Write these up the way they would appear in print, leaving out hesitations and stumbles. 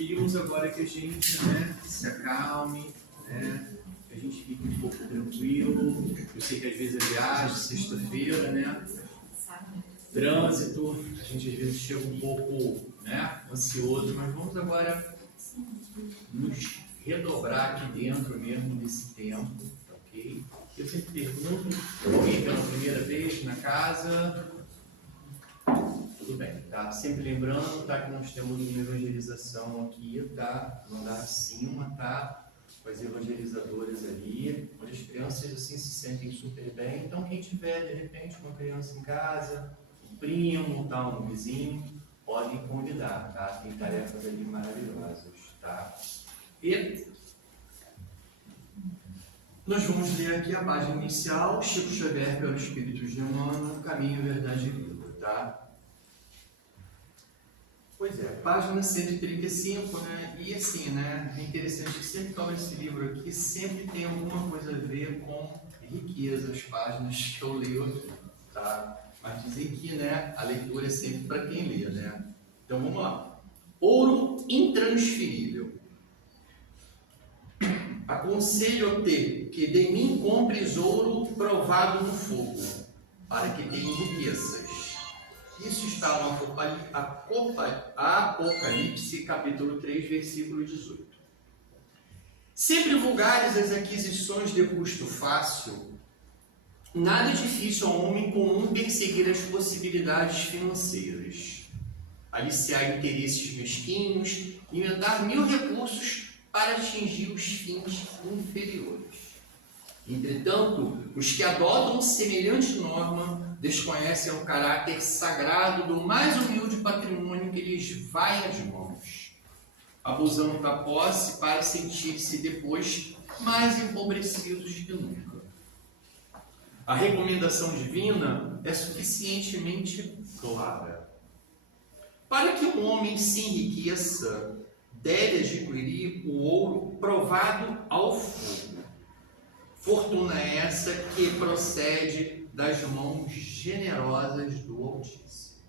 Pedimos agora que a gente, né, se acalme, né, que a gente fique um pouco tranquilo. Eu sei que às vezes é viagem, sexta-feira, né, trânsito, a gente às vezes chega um pouco, né, ansioso, mas vamos agora nos redobrar aqui dentro mesmo desse tempo, tá ok? Eu sempre pergunto, alguém pela primeira vez na casa? Tudo bem, tá? Sempre lembrando, tá, que nós temos uma evangelização aqui, tá? No andar acima, tá? Com as evangelizadoras ali, onde as crianças assim se sentem super bem. Então, quem tiver, de repente, uma criança em casa, um primo, tá? Um vizinho, podem convidar, tá? Tem tarefas ali maravilhosas, tá? E nós vamos ler aqui a página inicial, Chico Xavier pelo Espírito de Emmanuel, Caminho, Verdade e Vida, tá? Pois é, página 135, né? E assim, né? É interessante que sempre que eu abro esse livro aqui, sempre tem alguma coisa a ver com riqueza, as páginas que eu leio, tá? Mas dizem que, né, a leitura é sempre para quem lê, né? Então vamos lá. Ouro intransferível. Aconselho-te que de mim compres ouro provado no fogo, para que te enriqueças. Isso está no Apocalipse, capítulo 3, versículo 18. Sempre vulgares as aquisições de custo fácil, nada difícil ao homem comum perseguir as possibilidades financeiras, aliciar interesses mesquinhos, inventar mil recursos para atingir os fins inferiores. Entretanto, os que adotam semelhante norma desconhecem o caráter sagrado do mais humilde patrimônio que lhes vai às mãos, abusando da posse para sentir-se depois mais empobrecidos que nunca. A recomendação divina é suficientemente clara. Para que um homem se enriqueça, deve adquirir o ouro provado ao fogo. Fortuna essa que procede das mãos generosas do Altíssimo.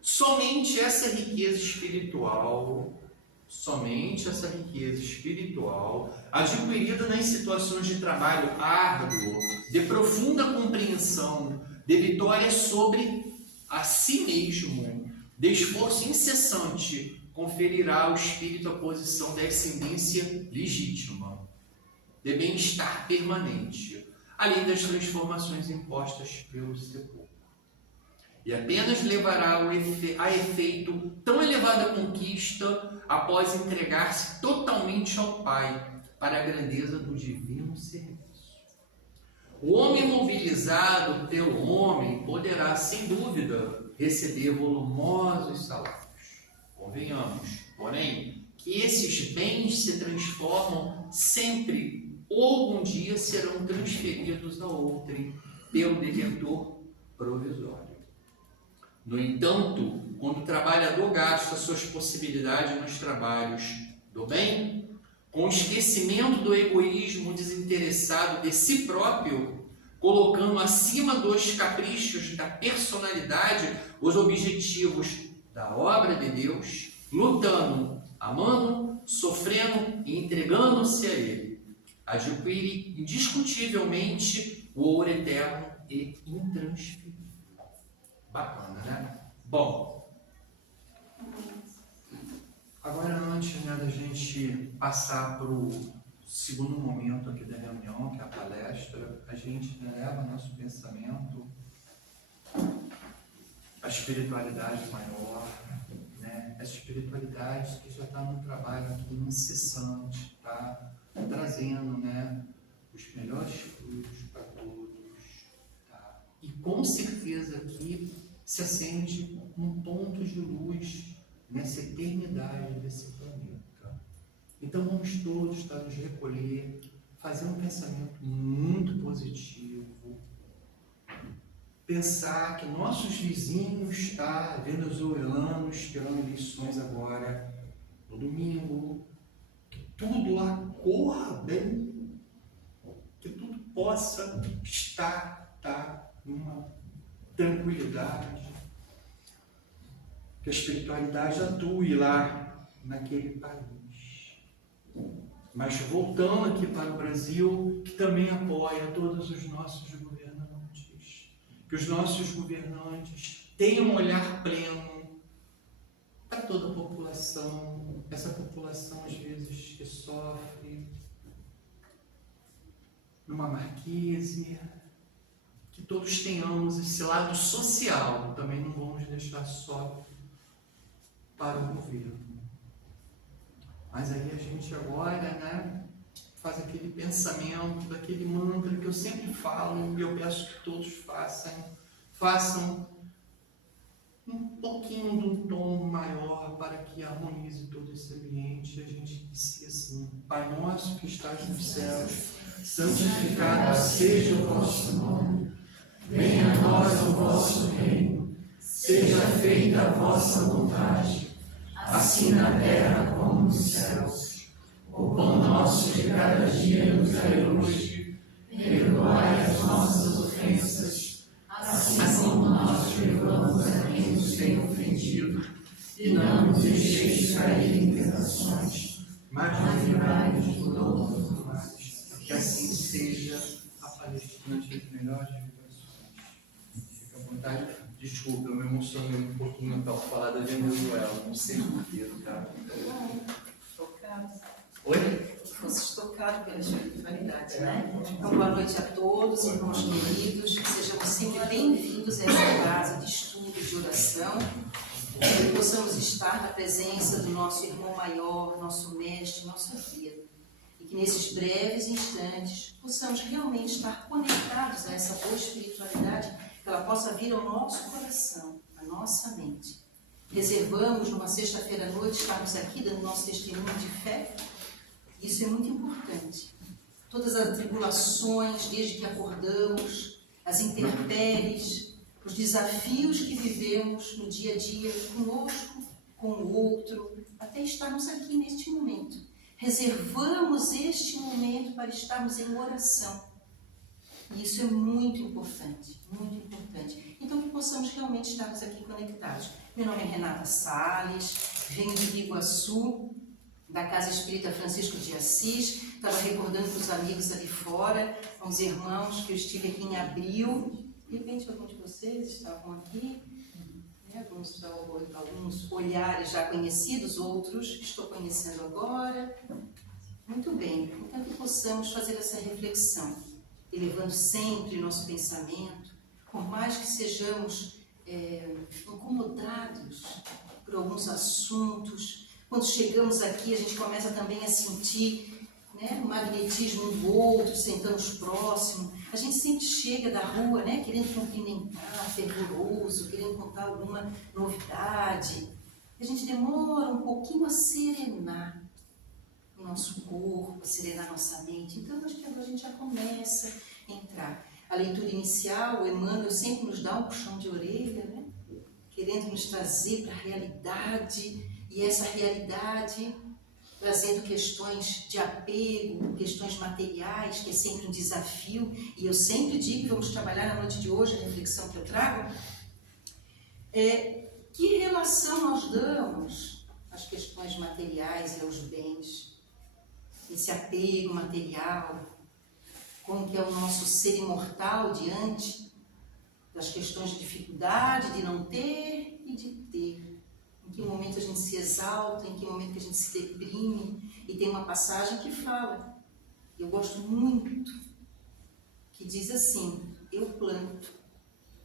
Somente essa riqueza espiritual, adquirida nas situações de trabalho árduo, de profunda compreensão, de vitória sobre a si mesmo, de esforço incessante, conferirá ao espírito a posição da ascendência legítima, de bem-estar permanente, além das transformações impostas pelo sepulcro. E apenas levará a efeito tão elevada conquista após entregar-se totalmente ao Pai para a grandeza do divino serviço. O homem mobilizado pelo homem poderá, sem dúvida, receber volumosos salários. Convenhamos, porém, que esses bens se transformam sempre ou algum dia serão transferidos a outrem pelo detentor provisório. No entanto, quando o trabalhador gasta suas possibilidades nos trabalhos do bem, com o esquecimento do egoísmo desinteressado de si próprio, colocando acima dos caprichos da personalidade os objetivos da obra de Deus, lutando, amando, sofrendo e entregando-se a Ele, adquire indiscutivelmente o ouro eterno e intransferível. Bacana, né? Bom, agora antes, né, da gente passar para o segundo momento aqui da reunião, que é a palestra, a gente, né, leva nosso pensamento à espiritualidade maior, né? Essa espiritualidade que já está num trabalho aqui incessante, tá? Trazendo, né, os melhores frutos para todos, tá? E com certeza aqui se acende um ponto de luz nessa eternidade desse planeta. Então vamos todos, tá, nos recolher, fazer um pensamento muito positivo, pensar que nossos vizinhos, tá, venezuelanos, terão eleições agora no domingo, que tudo lá corra bem, que tudo possa estar, tá, numa tranquilidade, que a espiritualidade atue lá naquele país. Mas voltando aqui para o Brasil, que também apoia todos os nossos governantes, que os nossos governantes tenham um olhar pleno para toda a população, essa população às vezes que sofre numa marquise, que todos tenhamos esse lado social, também não vamos deixar só para o governo. Mas aí a gente agora, né, faz aquele pensamento, daquele mantra que eu sempre falo, e eu peço que todos façam um pouquinho de um tom maior para que harmonize todo esse ambiente. A gente inicia assim: Pai nosso que estás nos céus, santificado seja o vosso nome, venha a nós o vosso reino, seja feita a vossa vontade, assim na terra como nos céus. O pão nosso de cada dia nos dai hoje, perdoai as nossas ofensas, assim como nós perdoamos a quem nos tem ofendido, e não nos deixeis cair em tentações, mas livrai-nos do mal. Que assim seja a Palestina de melhores vibrações. Fica à vontade. Desculpa, eu me emocionei um pouquinho para falar da Venezuela, não sei porquê, tá? Tocado. Oi? Fosses tocado pela espiritualidade, né? Então, boa noite a todos, irmãos queridos, que sejamos sempre bem-vindos a essa casa de estudo, de oração, que possamos estar na presença do nosso irmão maior, nosso mestre, nosso guia, e que nesses breves instantes possamos realmente estar conectados a essa boa espiritualidade, que ela possa vir ao nosso coração, à nossa mente. Reservamos numa sexta-feira à noite estarmos aqui dando nosso testemunho de fé. Isso é muito importante. Todas as tribulações, desde que acordamos, as intempéries, os desafios que vivemos no dia a dia conosco, com o outro, até estarmos aqui neste momento. Reservamos este momento para estarmos em oração. E isso é muito importante, muito importante. Então, que possamos realmente estarmos aqui conectados. Meu nome é Renata Salles, venho de Iguaçu, da Casa Espírita Francisco de Assis. Estava recordando para os amigos ali fora, com os irmãos, que eu estive aqui em abril. De repente, alguns de vocês estavam aqui, né? Alguns olhares já conhecidos, outros estou conhecendo agora. Muito bem, então que possamos fazer essa reflexão, elevando sempre nosso pensamento, por mais que sejamos incomodados por alguns assuntos. Quando chegamos aqui, a gente começa também a sentir, né, o magnetismo um do outro, sentamos próximo. A gente sempre chega da rua, né, querendo cumprimentar, fervoroso, querendo contar alguma novidade. A gente demora um pouquinho a serenar o nosso corpo, a serenar nossa mente. Então, acho que agora a gente já começa a entrar. A leitura inicial, o Emmanuel sempre nos dá um puxão de orelha, né, querendo nos trazer para a realidade. E essa realidade trazendo questões de apego, questões materiais, que é sempre um desafio. E eu sempre digo que vamos trabalhar na noite de hoje, a reflexão que eu trago, que relação nós damos às questões materiais e aos bens, esse apego material, como que é o nosso ser imortal diante das questões de dificuldade, de não ter e de ter. Em que momento a gente se exalta, em que momento a gente se deprime. E tem uma passagem que fala, eu gosto muito, que diz assim: eu planto,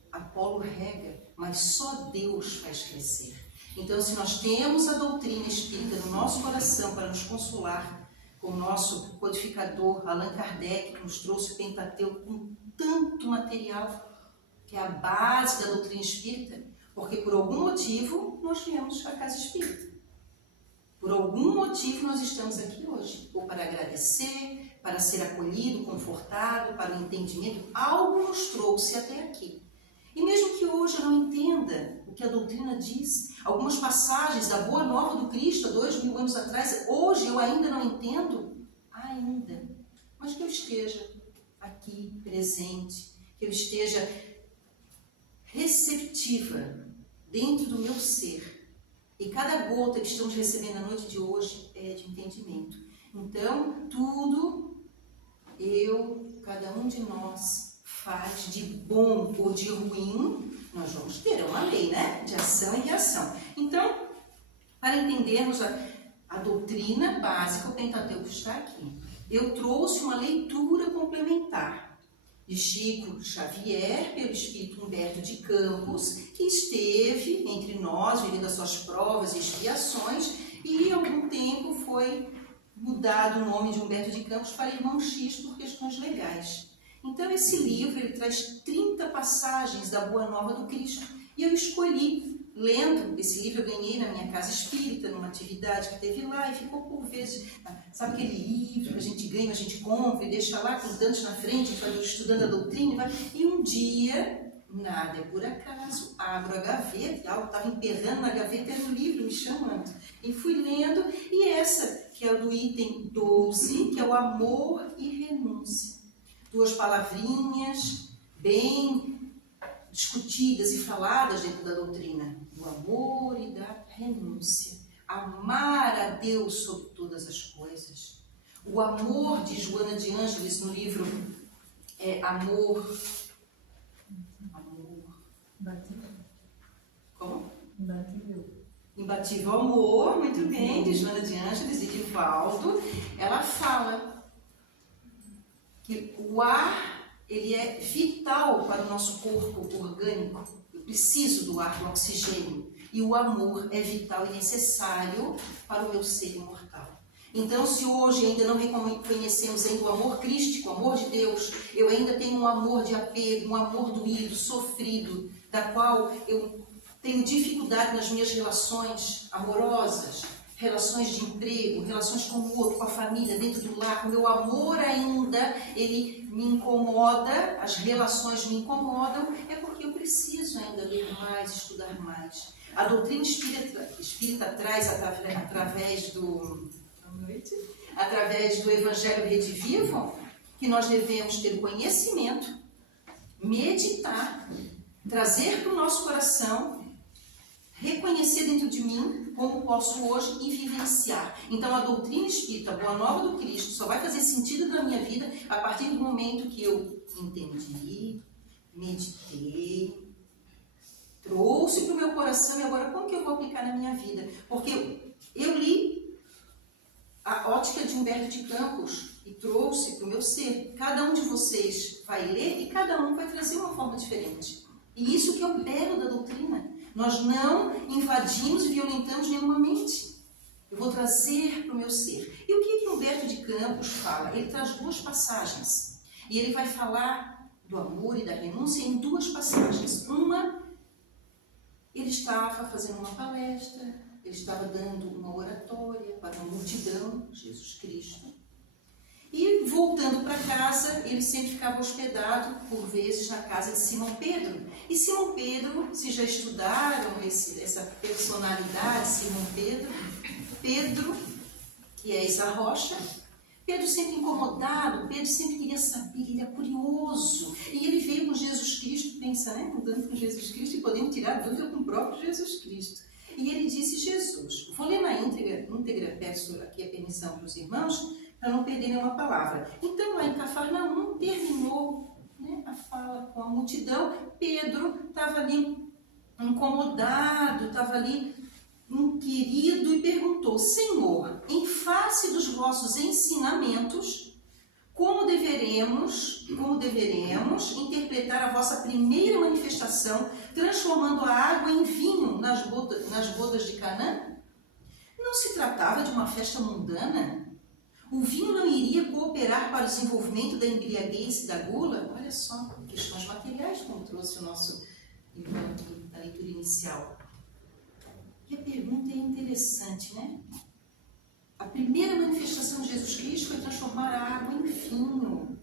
Apolo rega, mas só Deus faz crescer. Então, se nós temos a doutrina espírita no nosso coração para nos consolar, com o nosso codificador Allan Kardec, que nos trouxe o Pentateuco com tanto material, que é a base da doutrina espírita, porque por algum motivo nós viemos à Casa Espírita. Por algum motivo nós estamos aqui hoje. Ou para agradecer, para ser acolhido, confortado, para o entendimento. Algo nos trouxe até aqui. E mesmo que hoje eu não entenda o que a doutrina diz, algumas passagens da Boa Nova do Cristo, há 2000 anos atrás, hoje eu ainda não entendo, mas que eu esteja aqui presente, que eu esteja receptiva dentro do meu ser E cada gota que estamos recebendo na noite de hoje é de entendimento. Então, tudo, cada um de nós faz de bom ou de ruim, nós vamos ter uma lei, né? De ação e reação. Então, para entendermos a doutrina básica, o Pentateuco está aqui. Eu trouxe uma leitura complementar de Chico Xavier, pelo espírito Humberto de Campos, que esteve entre nós, vivendo as suas provas e expiações, e há algum tempo foi mudado o nome de Humberto de Campos para Irmão X por questões legais. Então esse livro ele traz 30 passagens da Boa Nova do Cristo, e eu escolhi, lendo esse livro, eu ganhei na minha casa espírita, numa atividade que teve lá, e ficou por vezes, sabe aquele livro que a gente ganha, a gente compra e deixa lá com os danos na frente, estudando a doutrina, e um dia, nada é por acaso, abro a gaveta, algo estava emperrando na gaveta, era um livro me chamando, e fui lendo, e essa, que é do item 12, que é o amor e renúncia. 2 palavrinhas bem discutidas e faladas dentro da doutrina, do amor e da renúncia. Amar a Deus sobre todas as coisas. O amor de Joana de Ângeles no livro Amor. Como? Imbatível Amor, muito bem, de Joana de Ângeles e de Valdo. Ela fala que o ar ele é vital para o nosso corpo orgânico. Eu preciso do ar, do oxigênio. E o amor é vital e necessário para o meu ser imortal. Então, se hoje ainda não reconhecemos ainda o amor crístico, o amor de Deus, eu ainda tenho um amor de apego, um amor doído, sofrido, da qual eu tenho dificuldade nas minhas relações amorosas, relações de emprego, relações com o outro, com a família, dentro do lar, o meu amor ainda, ele me incomoda, as relações me incomodam, é porque eu preciso ainda ler mais, estudar mais. A doutrina espírita traz através do Evangelho Redivivo, que nós devemos ter o conhecimento, meditar, trazer para o nosso coração, reconhecer dentro de mim como posso hoje e vivenciar. Então a doutrina espírita, a Boa Nova do Cristo, só vai fazer sentido na minha vida a partir do momento que eu entendi, meditei, trouxe para o meu coração e agora como que eu vou aplicar na minha vida? Porque eu li a ótica de Humberto de Campos e trouxe para o meu ser. Cada um de vocês vai ler e cada um vai trazer uma forma diferente. E isso que é o belo da doutrina. Nós não invadimos e violentamos nenhuma mente. Eu vou trazer para o meu ser. E o que Humberto de Campos fala? Ele traz 2 passagens. E ele vai falar do amor e da renúncia em 2 passagens. Uma, ele estava fazendo uma palestra, ele estava dando uma oratória para uma multidão, Jesus Cristo. E voltando para casa, ele sempre ficava hospedado, por vezes, na casa de Simão Pedro. E Simão Pedro, se já estudaram essa personalidade, Simão Pedro, que é essa rocha, Pedro sempre incomodado, Pedro sempre queria saber, ele é curioso. E ele veio com Jesus Cristo, pensa, né? Mudando com Jesus Cristo, e podemos tirar dúvida com o próprio Jesus Cristo. E ele disse, Jesus, vou ler na íntegra, peço aqui a permissão para os irmãos, para não perder nenhuma palavra. Então, lá em Cafarnaum, terminou, né, a fala com a multidão. Pedro estava ali incomodado, estava ali inquirido e perguntou, Senhor, em face dos vossos ensinamentos, como deveremos interpretar a vossa primeira manifestação, transformando a água em vinho nas bodas de Canaã? Não se tratava de uma festa mundana? O vinho não iria cooperar para o desenvolvimento da embriaguez e da gula? Olha só, questões materiais, como trouxe o nosso irmão da leitura inicial. E a pergunta é interessante, né? A primeira manifestação de Jesus Cristo foi transformar a água em vinho.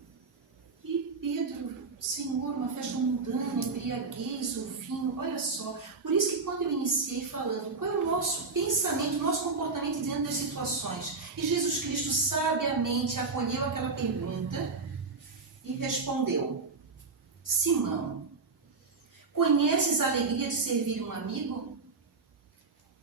E Pedro, Senhor, uma festa mundana, embriaguez, o vinho, olha só. Por isso que quando eu iniciei falando, qual é o nosso pensamento, o nosso comportamento diante das situações? E Jesus Cristo sabiamente acolheu aquela pergunta e respondeu, Simão, conheces a alegria de servir um amigo?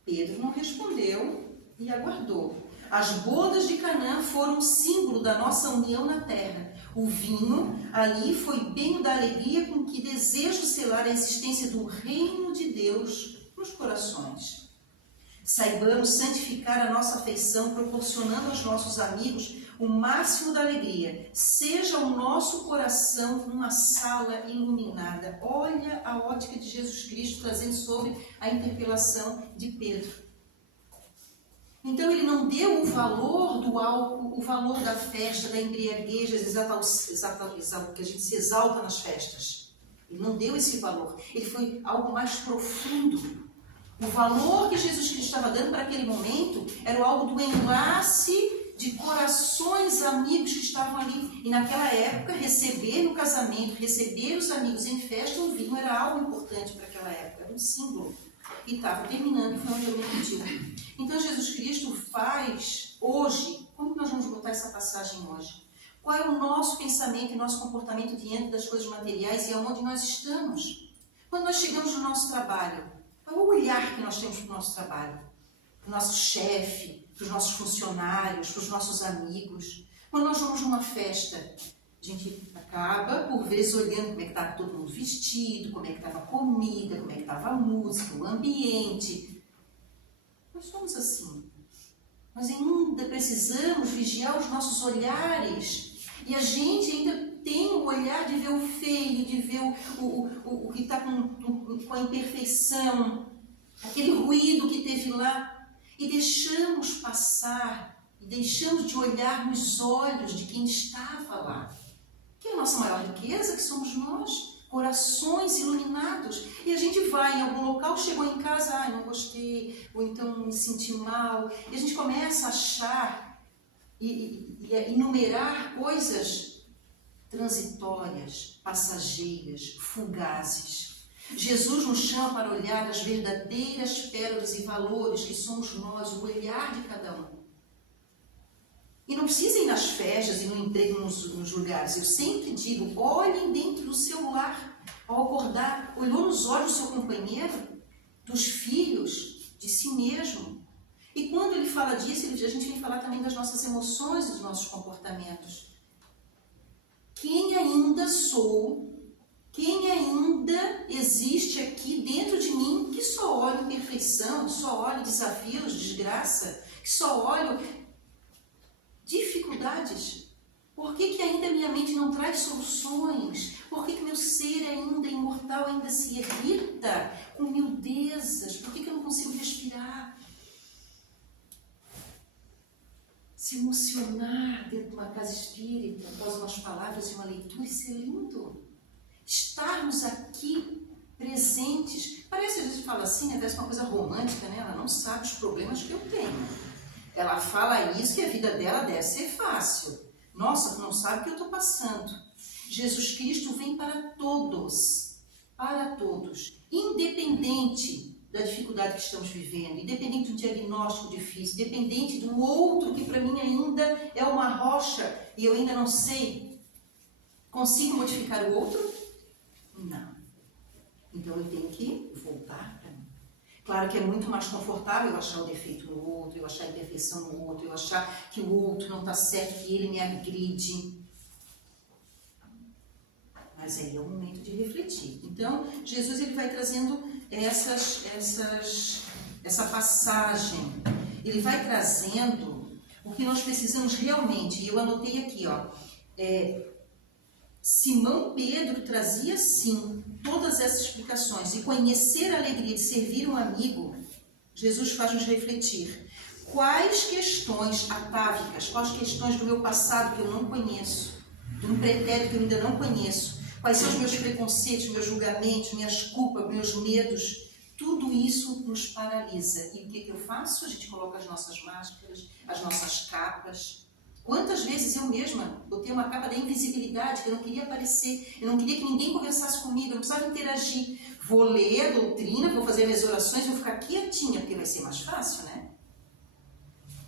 Pedro não respondeu e aguardou. As bodas de Canaã foram o símbolo da nossa união na terra. O vinho ali foi bem o da alegria com que desejo selar a existência do reino de Deus nos corações. Saibamos santificar a nossa afeição, proporcionando aos nossos amigos o máximo da alegria. Seja o nosso coração uma sala iluminada. Olha a ótica de Jesus Cristo trazendo sobre a interpelação de Pedro. Então ele não deu o valor do álcool, o valor da festa, da embriaguez, que a gente se exalta nas festas. Ele não deu esse valor. Ele foi algo mais profundo. O valor que Jesus Cristo estava dando para aquele momento era algo do enlace de corações amigos que estavam ali. E naquela época, receber no casamento, receber os amigos em festa, o vinho era algo importante para aquela época, era um símbolo. E estava terminando, foi onde eu me pedi. Então Jesus Cristo faz hoje, como que nós vamos botar essa passagem hoje? Qual é o nosso pensamento e nosso comportamento diante das coisas materiais e aonde nós estamos? Quando nós chegamos no nosso trabalho, qual é o olhar que nós temos para o nosso trabalho? Para o nosso chefe, para os nossos funcionários, para os nossos amigos. Quando nós vamos numa festa, a gente acaba, por vezes, olhando como é que estava todo mundo vestido, como é que estava a comida, como é que estava a música, o ambiente. Nós somos assim. Nós ainda precisamos vigiar os nossos olhares. E a gente ainda tem o olhar de ver o feio, de ver o que está com a imperfeição, aquele ruído que teve lá. E deixamos passar, e deixamos de olhar nos olhos de quem estava lá. Que é a nossa maior riqueza, que somos nós, corações iluminados. E a gente vai em algum local, chegou em casa, não gostei, ou então me senti mal. E a gente começa a achar e a enumerar coisas transitórias, passageiras, fugazes. Jesus nos chama para olhar as verdadeiras pérolas e valores que somos nós, o olhar de cada um. E não precisa ir nas festas e no emprego nos lugares. Eu sempre digo, olhem dentro do seu lar. Ao acordar, olhou nos olhos do seu companheiro, dos filhos, de si mesmo. E quando ele fala disso, a gente vem falar também das nossas emoções e dos nossos comportamentos. Quem ainda sou? Quem ainda existe aqui dentro de mim que só olha imperfeição, que só olha desafios, desgraça, que só olha dificuldades? Por que ainda minha mente não traz soluções? Por que meu ser ainda imortal ainda se irrita com miudezas? Por que eu não consigo respirar? Se emocionar dentro de uma casa espírita, após umas palavras e uma leitura, isso é lindo. Estarmos aqui presentes. Parece, a gente fala assim, né? Parece uma coisa romântica, né? Ela não sabe os problemas que eu tenho. Ela fala isso que a vida dela deve ser fácil. Nossa, tu não sabe o que eu estou passando. Jesus Cristo vem para todos, independente da dificuldade que estamos vivendo, independente do diagnóstico difícil, independente do outro que para mim ainda é uma rocha e eu ainda não sei. Consigo modificar o outro? Não. Então eu tenho que voltar para mim. Claro que é muito mais confortável eu achar o defeito no outro, eu achar a imperfeição no outro, eu achar que o outro não está certo, que ele me agride. Mas aí é o momento de refletir. Então, Jesus ele vai trazendo essa passagem. Ele vai trazendo o que nós precisamos realmente. E eu anotei aqui, ó. Simão Pedro trazia, sim, todas essas explicações. E conhecer a alegria de servir um amigo, Jesus faz nos refletir. Quais questões atávicas, quais questões do meu passado que eu não conheço, de um pretérito que eu ainda não conheço, quais são os meus preconceitos, meus julgamentos, minhas culpas, meus medos, tudo isso nos paralisa. E o que eu faço? A gente coloca as nossas máscaras, as nossas capas. Quantas vezes eu mesma botei uma capa da invisibilidade, que eu não queria aparecer, eu não queria que ninguém conversasse comigo, eu não precisava interagir. Vou ler a doutrina, vou fazer minhas orações, vou ficar quietinha, porque vai ser mais fácil, né?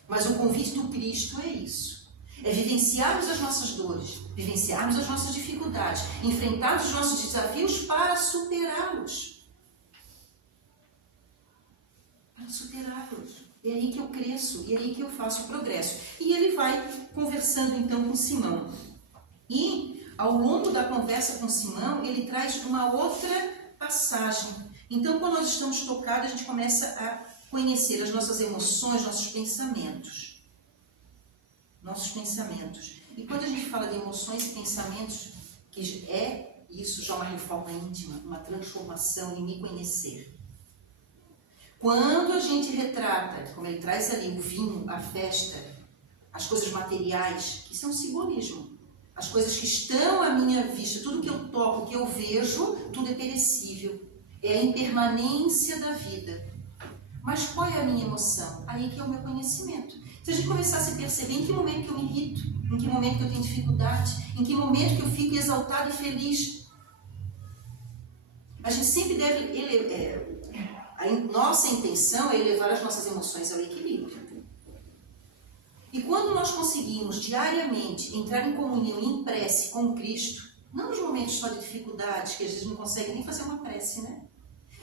Mas o convite do Cristo é isso. É vivenciarmos as nossas dores, vivenciarmos as nossas dificuldades, enfrentarmos os nossos desafios para superá-los. para superá-los. É aí que eu cresço, é aí que eu faço progresso. E ele vai conversando então com Simão. E ao longo da conversa com Simão, ele traz uma outra passagem. Então, quando nós estamos tocados, a gente começa a conhecer as nossas emoções, nossos pensamentos. Nossos pensamentos. E quando a gente fala de emoções e pensamentos, que isso já é uma reforma íntima, uma transformação em me conhecer. Quando a gente retrata, como ele traz ali o vinho, a festa, as coisas materiais, que isso é um simbolismo. As coisas que estão à minha vista, tudo que eu toco, que eu vejo, tudo é perecível. É a impermanência da vida. Mas qual é a minha emoção? Aí que é o meu conhecimento. Se a gente começar a se perceber em que momento que eu me irrito, em que momento que eu tenho dificuldade, em que momento que eu fico exaltado e feliz. A gente sempre deve... A nossa intenção é elevar as nossas emoções ao equilíbrio. E quando nós conseguimos diariamente entrar em comunhão e em prece com Cristo, não nos momentos só de dificuldades, que às vezes não consegue nem fazer uma prece, né?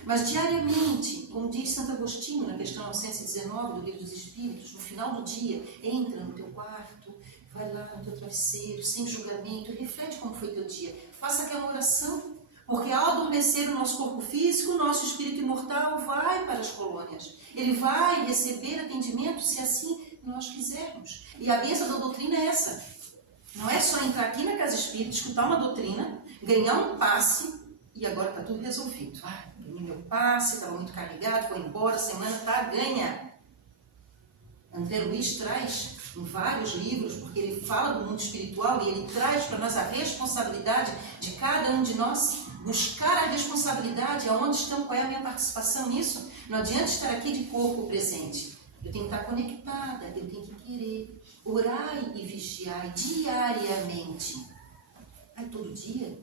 Mas diariamente, como diz Santo Agostinho na questão 919 do Livro dos Espíritos, no final do dia, entra no teu quarto, vai lá no teu travesseiro, sem julgamento, reflete como foi teu dia. Faça aquela oração. Porque ao adormecer o nosso corpo físico, o nosso espírito imortal vai para as colônias. Ele vai receber atendimento se assim nós quisermos. E a bênção da doutrina é essa. Não é só entrar aqui na casa espírita, escutar uma doutrina, ganhar um passe e agora está tudo resolvido. Ganhei meu passe, estava muito carregado, foi embora, a semana está ganha. André Luiz traz em vários livros, porque ele fala do mundo espiritual e ele traz para nós a responsabilidade de cada um de nós. Buscar a responsabilidade, aonde estão, qual é a minha participação nisso? Não adianta estar aqui de corpo presente. Eu tenho que estar conectada, eu tenho que querer. Orai e vigiai diariamente. Todo dia?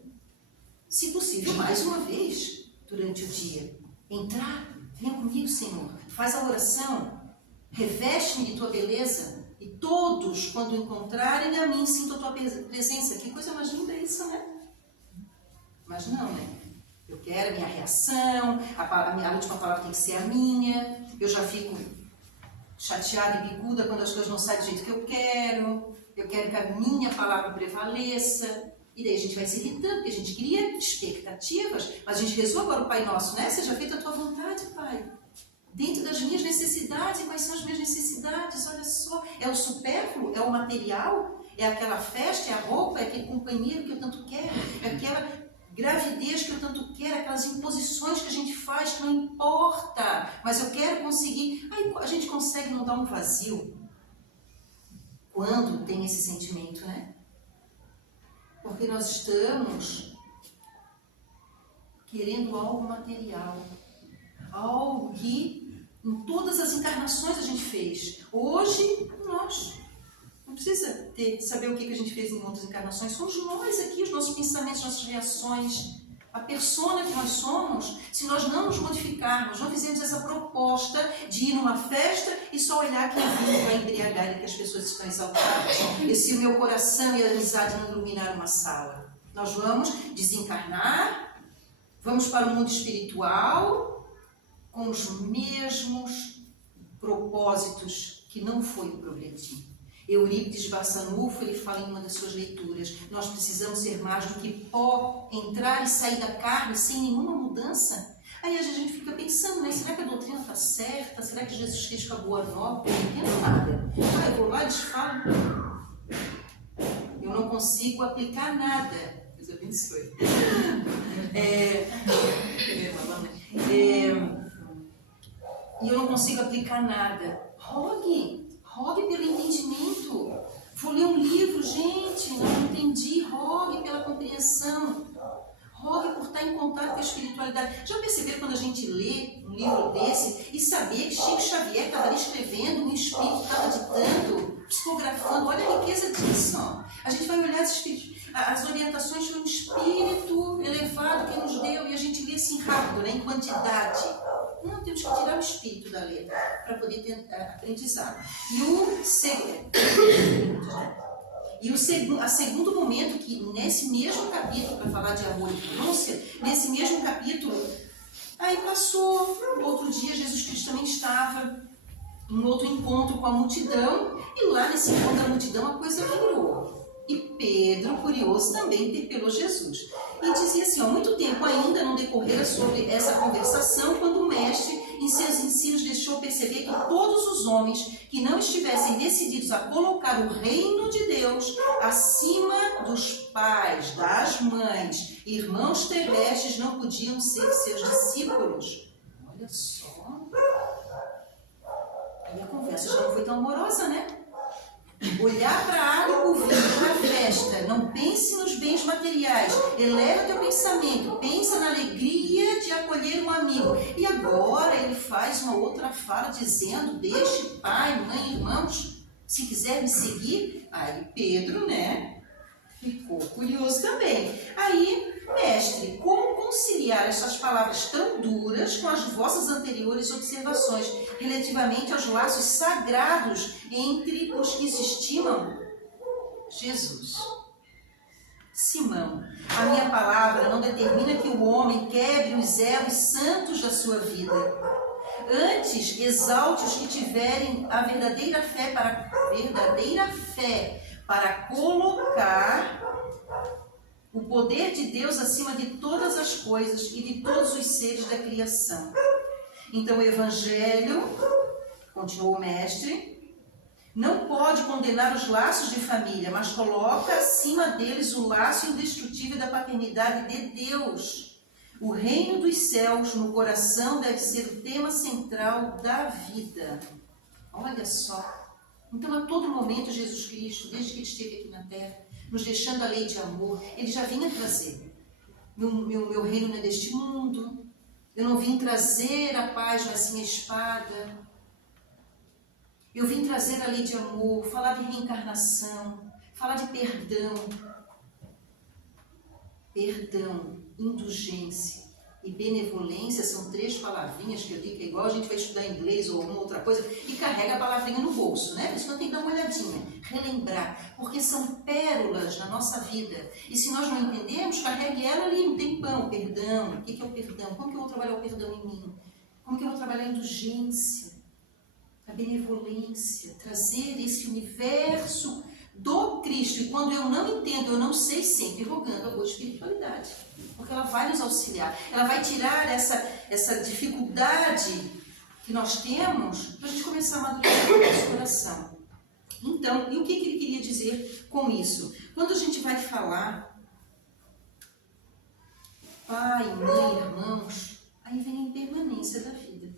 Se possível, mais uma vez durante o dia. Entrar, venha comigo, Senhor. Faz a oração, reveste-me de tua beleza. E todos, quando encontrarem a mim, sintam a tua presença. Que coisa mais linda isso, né? Mas não, né? Eu quero a minha reação, a última palavra tem que ser a minha, eu já fico chateada e bicuda quando as coisas não saem do jeito que eu quero que a minha palavra prevaleça, e daí a gente vai se irritando, porque a gente cria expectativas, mas a gente rezou agora o Pai Nosso, né? Seja feita a tua vontade, Pai. Dentro das minhas necessidades, e quais são as minhas necessidades? Olha só, é o supérfluo, é o material, é aquela festa, é a roupa, é aquele companheiro que eu tanto quero, é aquela gravidez que eu tanto quero, aquelas imposições que a gente faz que não importa, mas eu quero conseguir. Aí a gente consegue não dar um vazio quando tem esse sentimento, né? Porque nós estamos querendo algo material, algo que em todas as encarnações a gente fez. Hoje, nós. Não precisa saber o que a gente fez em outras encarnações. Somos nós aqui, os nossos pensamentos, nossas reações, a persona que nós somos. Se nós não nos modificarmos, não fizermos essa proposta de ir numa festa e só olhar quem vinho vai embriagar e que as pessoas estão exaltadas. E se o meu coração e a amizade não iluminar uma sala. Nós vamos desencarnar, vamos para o mundo espiritual com os mesmos propósitos que não foi o progredir. Eurípides Barçanufo, ele fala em uma das suas leituras, nós precisamos ser mais do que pó, entrar e sair da carne sem nenhuma mudança. Aí a gente fica pensando, né? Será que a doutrina está certa? Será que Jesus Cristo é boa nova? Eu não entendo nada. Eu vou lá e eles falam, eu não consigo aplicar nada. Deus abençoe. E eu não consigo aplicar nada. Rogue pelo entendimento. Vou ler um livro, gente, não entendi. Rogue pela compreensão. Rogue por estar em contato com a espiritualidade. Já perceberam quando a gente lê um livro desse e saber que Chico Xavier estava ali escrevendo, um espírito estava ditando, psicografando? Olha a riqueza disso. A gente vai olhar as orientações de um espírito elevado que nos deu e a gente lê assim rápido, né, em quantidade. Não, temos que tirar o espírito da letra para poder tentar aprendizado. E o segundo momento, que nesse mesmo capítulo, para falar de amor e renúncia, nesse mesmo capítulo, Aí passou, outro dia Jesus Cristo também estava em outro encontro com a multidão, e lá nesse encontro da multidão a coisa virou. E Pedro, curioso, também interpelou Jesus. E dizia assim, ó, muito tempo ainda não decorrera sobre essa conversação, quando o mestre, em seus ensinos, deixou perceber que todos os homens que não estivessem decididos a colocar o reino de Deus acima dos pais, das mães, irmãos terrestres, não podiam ser seus discípulos. Olha só. E a conversa já não foi tão amorosa, né? Olhar para a água e o vinho na festa. Não pense nos bens materiais. Eleva teu pensamento. Pensa na alegria de acolher um amigo. E agora ele faz uma outra fala dizendo, deixe pai, mãe, irmãos, se quiser me seguir. Aí Pedro, né, ficou curioso também. Aí, mestre, como conciliar essas palavras tão duras com as vossas anteriores observações relativamente aos laços sagrados entre os que se estimam? Jesus. Simão, a minha palavra não determina que o homem quebre os elos santos da sua vida. Antes, exalte os que tiverem a verdadeira fé para colocar o poder de Deus acima de todas as coisas e de todos os seres da criação. Então o Evangelho, continuou o mestre, não pode condenar os laços de família, mas coloca acima deles o laço indestrutível da paternidade de Deus. O reino dos céus no coração deve ser o tema central da vida. Olha só. Então a todo momento Jesus Cristo, desde que ele esteve aqui na terra, nos deixando a lei de amor, ele já vinha trazer. Meu reino não é deste mundo, eu não vim trazer a paz, mas sim a espada. Eu vim trazer a lei de amor, falar de reencarnação, falar de perdão. Perdão, indulgência e benevolência são 3 palavrinhas que eu digo que é igual a gente vai estudar inglês ou alguma outra coisa e carrega a palavrinha no bolso, né? Por isso que eu tenho que dar uma olhadinha, relembrar, porque são pérolas na nossa vida. E se nós não entendemos, carregue ela ali um tempão. Perdão, o que é o perdão? Como que eu vou trabalhar o perdão em mim? Como que eu vou trabalhar a indulgência, a benevolência, trazer esse universo do Cristo. E quando eu não entendo, eu não sei, sempre rogando a boa espiritualidade, porque ela vai nos auxiliar, ela vai tirar essa dificuldade que nós temos para a gente começar a amadurecer o nosso coração. Então, e o que ele queria dizer com isso? Quando a gente vai falar pai, mãe, irmãos, aí vem a impermanência da vida.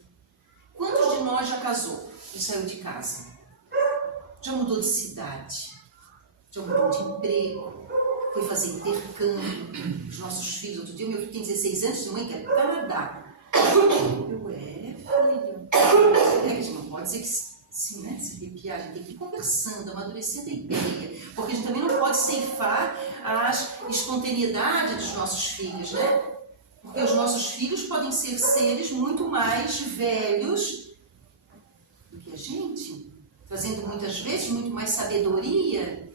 Quantos de nós já casou e saiu de casa? Já mudou de cidade? Já mudou de emprego? Foi fazer intercâmbio? Os nossos filhos, outro dia, meu filho tem 16 anos, de mãe quer ir para o Canadá. Filho, a gente não pode dizer que sim, né? Se arrepiar, a gente tem que ir conversando, amadurecendo a ideia, porque a gente também não pode ceifar a espontaneidade dos nossos filhos, né? Porque os nossos filhos podem ser seres muito mais velhos do que a gente, trazendo muitas vezes muito mais sabedoria.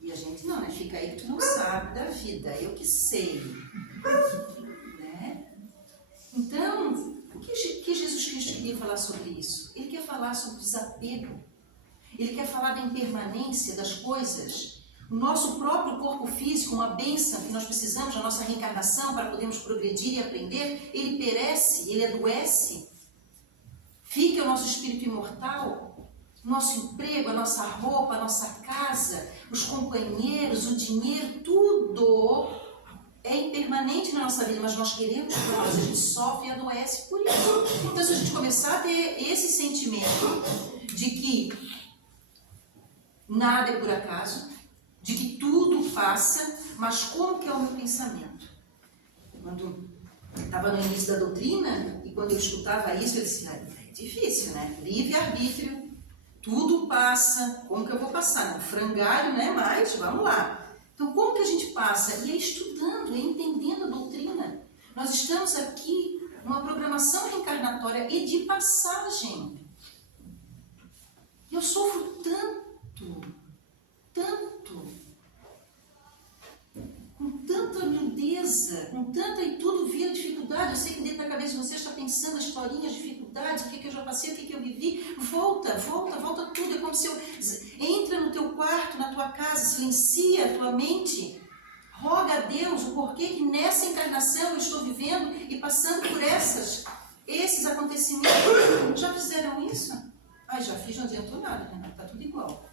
E a gente não, né? Fica aí que tu não sabe da vida, eu que sei. Né? Então, o que Jesus Cristo queria falar sobre isso? Ele quer falar sobre desapego. Ele quer falar da impermanência das coisas. O nosso próprio corpo físico, uma bênção que nós precisamos da nossa reencarnação para podermos progredir e aprender, ele perece, ele adoece. Fica o nosso espírito imortal. Nosso emprego, a nossa roupa, a nossa casa, os companheiros, o dinheiro, tudo é impermanente na nossa vida, mas nós queremos para nós, a gente sofre e adoece por isso. Então, se a gente começar a ter esse sentimento de que nada é por acaso, de que tudo passa, mas como que é o meu pensamento? Quando estava no início da doutrina, e quando eu escutava isso, eu disse, é difícil, né? Livre-arbítrio. Tudo passa, como que eu vou passar? No frangalho, né? Mas vamos lá. Então, como que a gente passa? E é estudando, é entendendo a doutrina. Nós estamos aqui numa programação reencarnatória e de passagem. Eu sofro tanto, com tanta miudeza, com tanta e tudo vira dificuldade. Eu sei que dentro da cabeça você está pensando as historinhas, as dificuldades, o que eu já passei, o que eu vivi, volta tudo. É como se entra no teu quarto, na tua casa, silencia a tua mente, roga a Deus o porquê que nessa encarnação eu estou vivendo e passando por esses acontecimentos. Já fizeram isso? Já fiz, não adiantou nada, né? Está tudo igual.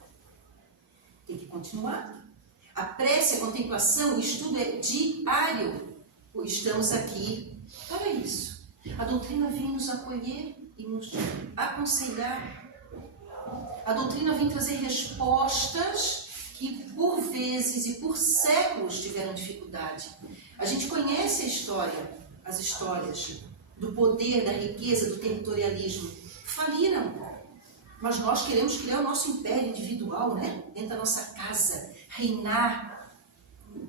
Tem que continuar. A prece, a contemplação, o estudo é diário. Estamos aqui para isso. A doutrina vem nos acolher e nos aconselhar. A doutrina vem trazer respostas que por vezes e por séculos tiveram dificuldade. A gente conhece as histórias do poder, da riqueza, do territorialismo. Faliram. Mas nós queremos criar o nosso império individual, né? Dentro da nossa casa, reinar.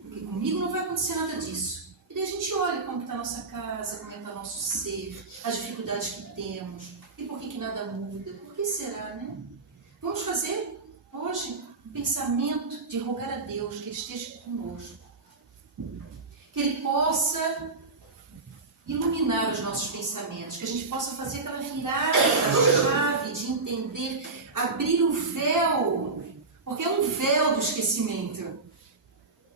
Porque comigo não vai acontecer nada disso. E daí a gente olha como está a nossa casa, como está o nosso ser, as dificuldades que temos. E por que nada muda? Por que será, né? Vamos fazer hoje um pensamento de rogar a Deus que Ele esteja conosco. Que Ele possa iluminar os nossos pensamentos, que a gente possa fazer aquela virada da chave de entender, abrir o véu, porque é um véu do esquecimento,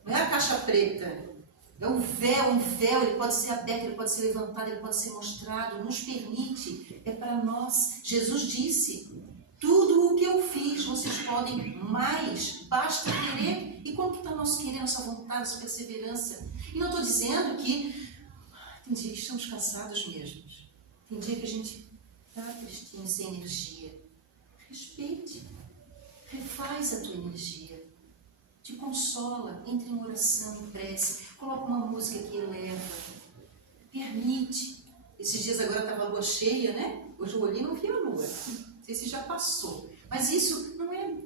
não é a caixa preta, é um véu, ele pode ser aberto, ele pode ser levantado, ele pode ser mostrado, nos permite, é para nós. Jesus disse, tudo o que eu fiz, vocês podem mais, basta querer. E como que está o nosso querer, nossa vontade, nossa perseverança? E não estou dizendo que tem dia que estamos cansados mesmo. Tem dia que a gente está tristinho, sem energia. Respeite. Refaz a tua energia. Te consola. Entre em oração, em prece. Coloca uma música que eleva. Permite. Esses dias agora estava a lua cheia, né? Hoje eu olhei e não vi a lua. Não sei se já passou. Mas isso não é...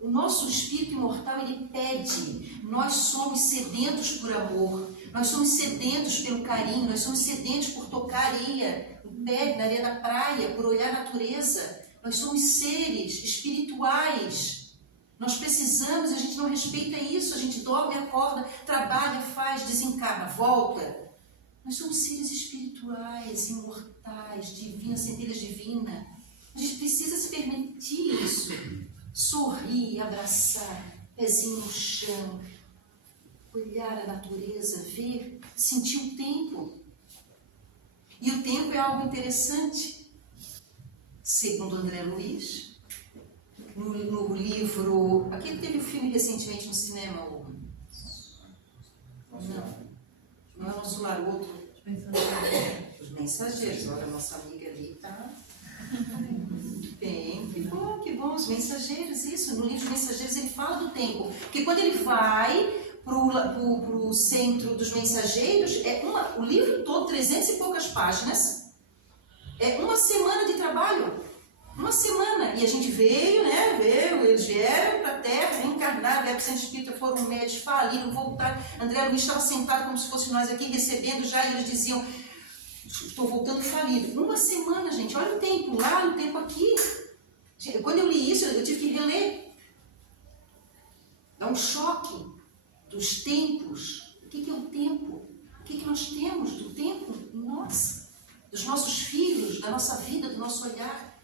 O nosso espírito imortal, ele pede. Nós somos sedentos por amor. Nós somos sedentos pelo carinho, nós somos sedentos por tocar areia, no pé, na areia da praia, por olhar a natureza. Nós somos seres espirituais. Nós precisamos, a gente não respeita isso, a gente dorme, acorda, trabalha, faz, desencarna, volta. Nós somos seres espirituais, imortais, divinas, centelhas divinas. A gente precisa se permitir isso. Sorrir, abraçar, pezinho no chão. Olhar a natureza, ver, sentir o tempo. E o tempo é algo interessante. Segundo André Luiz, no livro... Aqui teve um filme recentemente no cinema. Não é o Nosso Lar, outro. Os Mensageiros. Olha, a nossa amiga ali está... Bem, que bom, os Mensageiros, isso. No livro dos Mensageiros ele fala do tempo. Porque quando ele vai... para o centro dos mensageiros, o livro todo, 300 e poucas páginas, é uma semana de trabalho, uma semana, e a gente veio, né, eles vieram para a Terra, reencarnaram, vieram para o Centro Espírita, foram médicos, faliram, voltaram, André Luiz estava sentado como se fosse nós aqui, recebendo já, e eles diziam, estou voltando falido, uma semana, gente, olha o tempo lá, o tempo aqui, quando eu li isso, eu tive que reler, dá um choque, dos tempos. O que é o tempo? O que nós temos do tempo em nós? Dos nossos filhos, da nossa vida, do nosso olhar.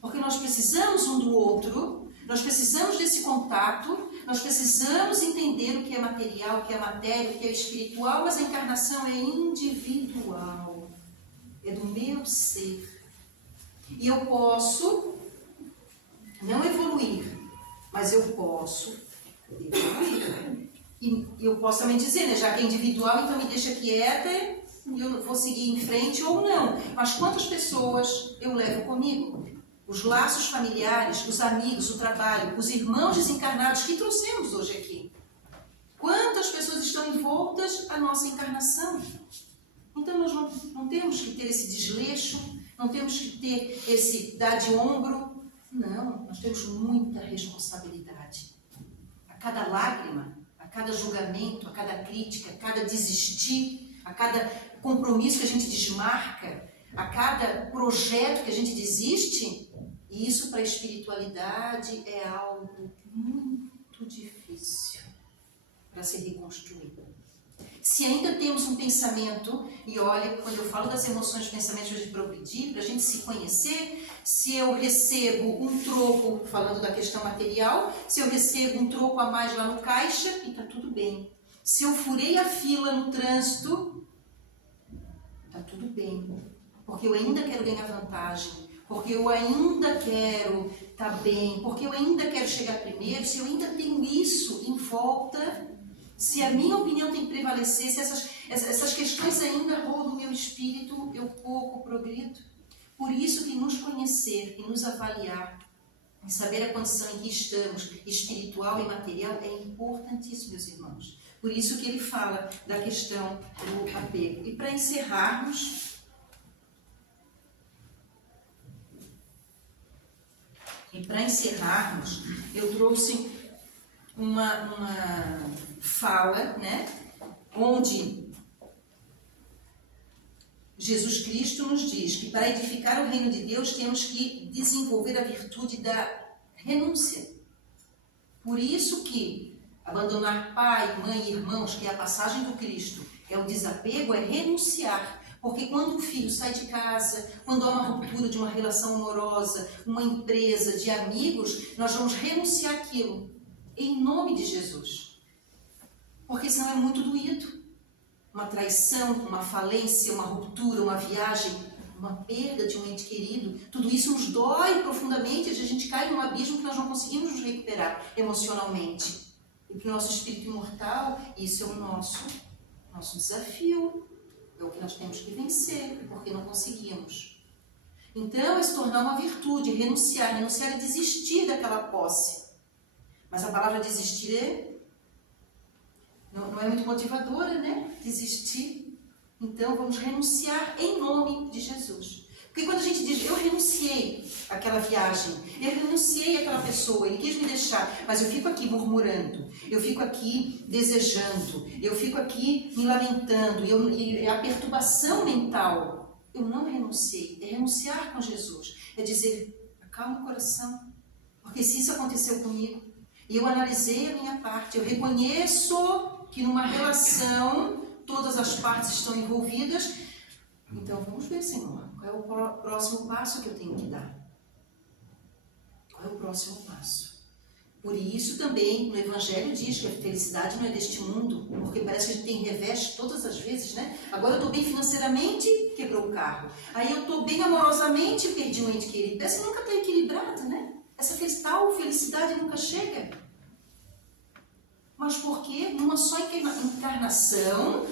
Porque nós precisamos um do outro, nós precisamos desse contato, nós precisamos entender o que é material, o que é matéria, o que é espiritual, mas a encarnação é individual. É do meu ser. E eu posso não evoluir, mas eu posso evoluir. E eu posso também dizer, né, já que é individual, então me deixa quieta e eu vou seguir em frente ou não. Mas quantas pessoas eu levo comigo? Os laços familiares, os amigos, o trabalho, os irmãos desencarnados que trouxemos hoje aqui. Quantas pessoas estão envoltas à nossa encarnação? Então nós não temos que ter esse desleixo, não temos que ter esse dar de ombro. Não, nós temos muita responsabilidade. A cada lágrima, a cada julgamento, a cada crítica, a cada desistir, a cada compromisso que a gente desmarca, a cada projeto que a gente desiste, e isso para a espiritualidade é algo muito difícil para se reconstruir. Se ainda temos um pensamento, e olha, quando eu falo das emoções e pensamentos de progredir, para a gente se conhecer, se eu recebo um troco, falando da questão material, se eu recebo um troco a mais lá no caixa, e está tudo bem. Se eu furei a fila no trânsito, está tudo bem. Porque eu ainda quero ganhar vantagem, porque eu ainda quero estar bem, porque eu ainda quero chegar primeiro, se eu ainda tenho isso em volta, se a minha opinião tem que prevalecer, se essas questões ainda rolam no meu espírito, eu pouco progredo. Por isso que nos conhecer e nos avaliar, e saber a condição em que estamos, espiritual e material, é importantíssimo, meus irmãos. Por isso que ele fala da questão do apego. E para encerrarmos, eu trouxe uma fala, né, onde Jesus Cristo nos diz que para edificar o reino de Deus temos que desenvolver a virtude da renúncia. Por isso que abandonar pai, mãe e irmãos, que é a passagem do Cristo, é o desapego, é renunciar. Porque quando um filho sai de casa, quando há uma ruptura de uma relação amorosa, uma empresa, de amigos, nós vamos renunciar àquilo, em nome de Jesus. Porque senão é muito doído. Uma traição, uma falência, uma ruptura, uma viagem, uma perda de um ente querido, tudo isso nos dói profundamente, a gente cai num abismo que nós não conseguimos nos recuperar emocionalmente. E para o nosso espírito imortal, isso é o nosso desafio. É o que nós temos que vencer, porque não conseguimos. Então, é se tornar uma virtude, renunciar. Renunciar é desistir daquela posse. Mas a palavra desistir não é muito motivadora, né? Desistir. Então, vamos renunciar em nome de Jesus. Porque quando a gente diz, eu renunciei àquela viagem, eu renunciei àquela pessoa, ele quis me deixar, mas eu fico aqui murmurando, eu fico aqui desejando, eu fico aqui me lamentando, e a perturbação mental, eu não renunciei, é renunciar com Jesus, é dizer, acalma o coração, porque se isso aconteceu comigo, e eu analisei a minha parte, eu reconheço que numa relação todas as partes estão envolvidas, então vamos ver, Senhor, qual é o próximo passo que eu tenho que dar? Qual é o próximo passo? Por isso também no Evangelho diz que a felicidade não é deste mundo, porque parece que a gente tem revés todas as vezes, né? Agora eu estou bem financeiramente, quebrou o carro. Aí eu estou bem amorosamente, perdi um ente querido. Parece que nunca está equilibrado, né? Essa tal felicidade nunca chega. Mas por quê? Numa só encarnação,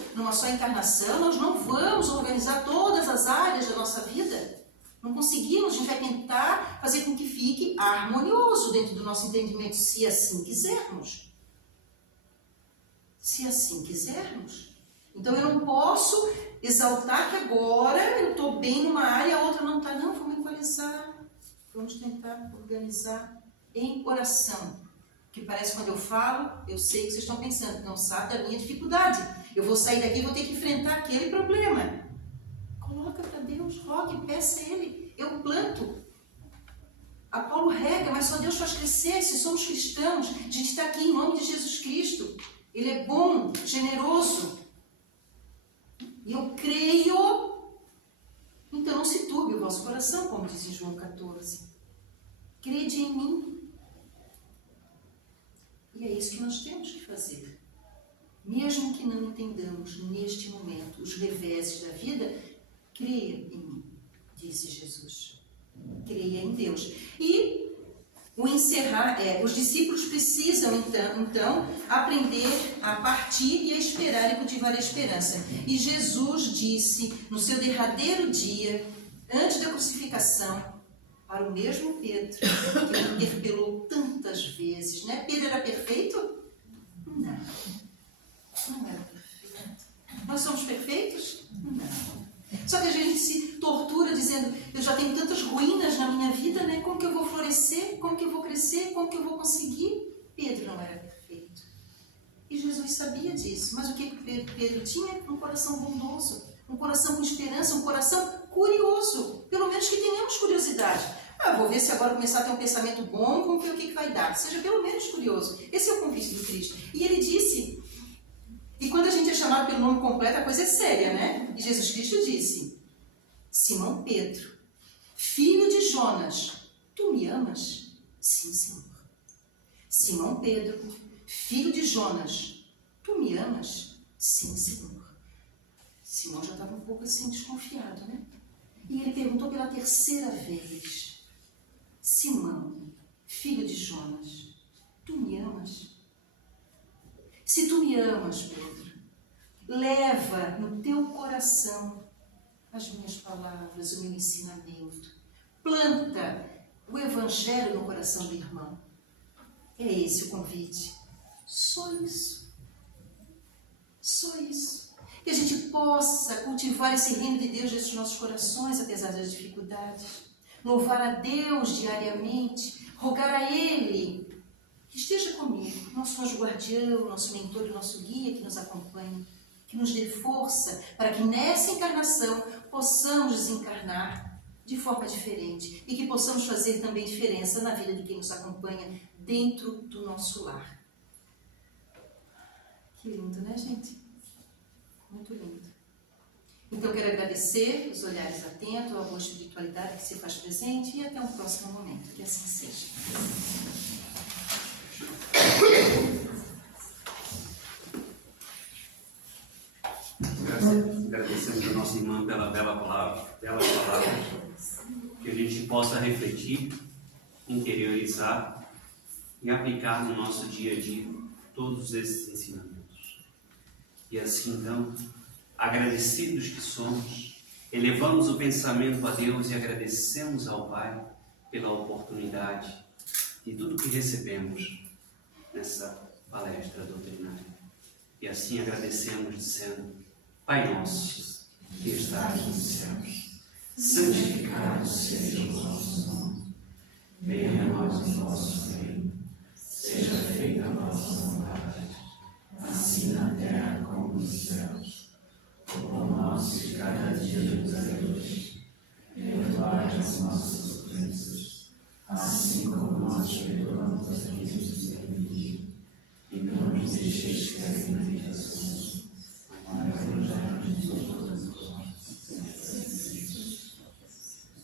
nós não vamos organizar todas as áreas da nossa vida. Não conseguimos, a gente vai tentar fazer com que fique harmonioso dentro do nosso entendimento, se assim quisermos. Se assim quisermos. Então eu não posso exaltar que agora eu estou bem numa área, a outra não está. Não, vamos equalizar. Vamos tentar organizar em oração. Que parece que quando eu falo, eu sei que vocês estão pensando, não sabe da minha dificuldade. Eu vou sair daqui e vou ter que enfrentar aquele problema. Coloca para Deus, rogue, peça a Ele. Eu planto. Apolo rega, mas só Deus faz crescer. Se somos cristãos, a gente está aqui em nome de Jesus Cristo. Ele é bom, generoso. E eu creio. Então não se turbe o vosso coração, como diz em João 14. Crede em mim. E é isso que nós temos que fazer. Mesmo que não entendamos neste momento os reveses da vida, creia em mim, disse Jesus. Creia em Deus. E o encerrar é, os discípulos precisam então aprender a partir e a esperar e cultivar a esperança. E Jesus disse no seu derradeiro dia, antes da crucificação, para o mesmo Pedro, que ele interpelou tantas vezes, né? Pedro era perfeito? Não. Não era perfeito. Nós somos perfeitos? Não. Só que a gente se tortura dizendo, eu já tenho tantas ruínas na minha vida, né? Como que eu vou florescer? Como que eu vou crescer? Como que eu vou conseguir? Pedro não era perfeito. E Jesus sabia disso. Mas o que Pedro tinha? Um coração bondoso, um coração com esperança, um coração curioso. Pelo menos que tenhamos curiosidade. Vou ver se agora começar a ter um pensamento bom, vamos ver o que vai dar. Seja pelo menos curioso. Esse é o convite do Cristo. E ele disse, E quando a gente é chamado pelo nome completo, a coisa é séria, né? E Jesus Cristo disse: Simão Pedro, filho de Jonas, tu me amas? Sim, Senhor. Simão Pedro, filho de Jonas, tu me amas? Sim, Senhor. Simão já estava um pouco assim desconfiado, né? E ele perguntou pela terceira vez: Simão, filho de Jonas, tu me amas? Se tu me amas, Pedro, leva no teu coração as minhas palavras, o meu ensinamento. Planta o evangelho no coração do irmão. É esse o convite. Só isso. Só isso. Que a gente possa cultivar esse reino de Deus nesses nossos corações, apesar das dificuldades. Louvar a Deus diariamente. Rogar a Ele que esteja comigo, nosso anjo guardião, nosso mentor e nosso guia, que nos acompanhe, que nos dê força para que nessa encarnação possamos desencarnar de forma diferente e que possamos fazer também diferença na vida de quem nos acompanha dentro do nosso lar. Que lindo, né, gente? Muito lindo. Então, quero agradecer os olhares atentos, a boa espiritualidade que se faz presente e até um próximo momento. Que assim seja. Agradecemos a nossa irmã pela bela palavra, que a gente possa refletir, interiorizar e aplicar no nosso dia a dia todos esses ensinamentos. E assim, então, agradecidos que somos, elevamos o pensamento a Deus e agradecemos ao Pai pela oportunidade de tudo que recebemos nessa palestra doutrinária. E assim agradecemos dizendo: Pai nosso, que estás nos céus, santificado seja o vosso nome. Venha a nós o vosso reino. Seja feita a vossa vontade, assim na terra como nos céus. O pão nosso de cada dia nos dai hoje. Perdoai as nossas ofensas, assim como nós perdoamos a quem nos tem ofendido. E não nos deixeis cair na tentação, mas livrai-nos de todas as nossas.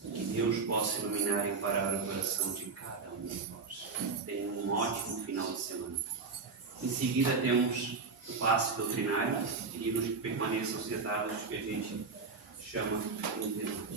Que Deus possa iluminar e parar o coração de cada um de nós. Tenha um ótimo final de semana. Em seguida temos o passe doutrinário, livros que permaneçam sentados, que a gente chama de interno.